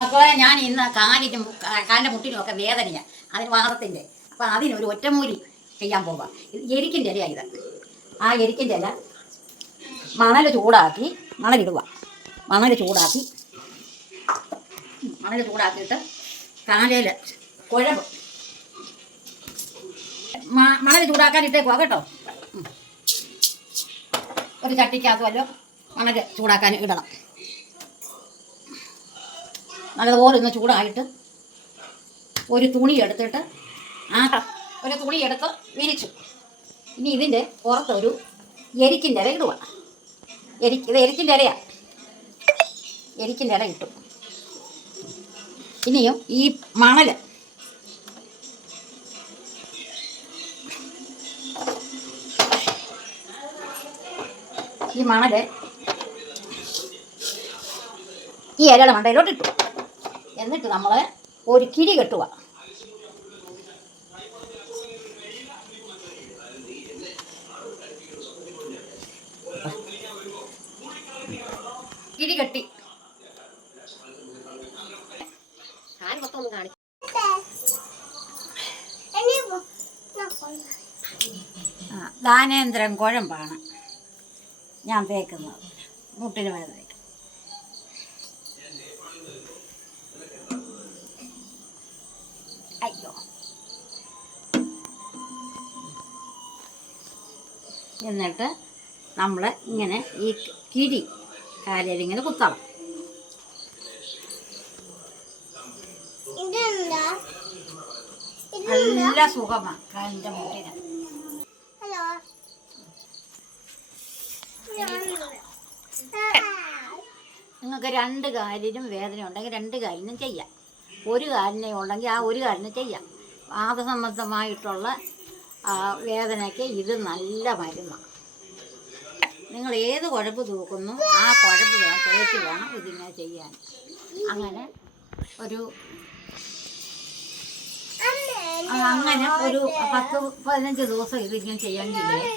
അപ്പോൾ ഞാൻ ഇന്ന് കാലിനും കാലിന്റെ മുട്ടിനും ഒക്കെ വേദനയാണ് അതിന് വാദത്തിന്റെ അപ്പോൾ അതിനൊരു ഒറ്റമൂലി ചെയ്യാൻ പോവാം. എരിക്കിന്റെ ഇലയാണ് ഇത്. ആ എരിക്കിന്റെ ഇല മണൽ ചൂടാക്കി മണലിടുക. മണൽ ചൂടാക്കി. മണൽ ചൂടാക്കിയിട്ട് കാലയിൽ കുഴമ്പ് മണൽ ചൂടാക്കാൻ ഇട്ടേക്കുക കേട്ടോ. ഒരു ചട്ടിക്കകത്ത് വല്ലോ മണൽ ചൂടാക്കാൻ ഇടണം. നല്ലതുപോലെ ഒന്ന് ചൂടായിട്ട് ഒരു തുണി എടുത്തിട്ട് ആ ഒരു തുണി എടുത്ത് വിരിച്ചു. ഇനി ഇതിന്റെ പുറത്തൊരു എരിക്കിന്റെ ഇല ഇടുക എരിക്ക് ഇത് എരിക്കിന്റെ ഇലയാണ് എരിക്കിന്റെ ഇല ഇട്ടു. ഇനിയും ഈ മണൽ ഈ മണൽ ഈ ഇലയുടെ മണ്ടയിലോട്ട് ഇട്ടു. എന്നിട്ട് നമ്മൾ ഒരു കിഴി കെട്ടുക. കിഴി കെട്ടി. ദാനേന്ദ്രൻ കുഴമ്പാണ്. ഞാൻ തേക്കുന്നത്. മുട്ടിന് വേദന അയ്യോ. എന്നിട്ട് നമ്മൾ ഇങ്ങനെ ഈ കിഴി കാലിൽ ഇങ്ങനെ കുത്തണം. നല്ല സുഖമാണ് കാലിന്റെ മുട്ടിന്. നിങ്ങൾക്ക് രണ്ട് കാലിനും വേദന ഉണ്ടെങ്കിൽ രണ്ട് കാലിനും ചെയ്യാം. ഒരു കാലിനെ ഉണ്ടെങ്കിൽ ആ ഒരു കാലിന് ചെയ്യാം. വാദസംബന്ധമായിട്ടുള്ള വേദനയ്ക്ക് ഇത് നല്ല മരുന്നാണ്. നിങ്ങൾ ഏത് കുഴപ്പ് തൂക്കുന്നു ആ കുഴപ്പ് തേച്ച് വേണം ഇതിനെ ചെയ്യാൻ. അങ്ങനെ ഒരു അങ്ങനെ ഒരു പത്ത് പതിനഞ്ച് ദിവസം ഇതിങ്ങനെ ചെയ്യാമെങ്കിൽ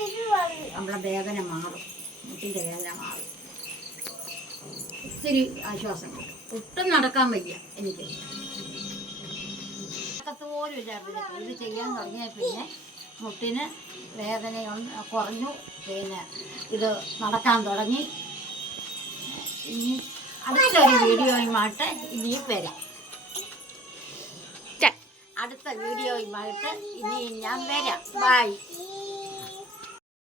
നമ്മളെ വേദന മാറും മുട്ടിന്റെ വേദന മാറും. ഒത്തിരി ആശ്വാസം കിട്ടും ഒട്ടും നടക്കാൻ വയ്യ എനിക്ക്. പോലും ഇല്ലായിരുന്നു ഇത് ചെയ്യാൻ തുടങ്ങിയ പിന്നെ മുട്ടിന് വേദന കുറഞ്ഞു. പിന്നെ ഇത് നടക്കാൻ തുടങ്ങി. ഇനി അടുത്തൊരു വീഡിയോയുമായിട്ട് ഇനിയും വരാം. അടുത്ത വീഡിയോയുമായിട്ട് ഇനി ഞാൻ വരാം. ബൈ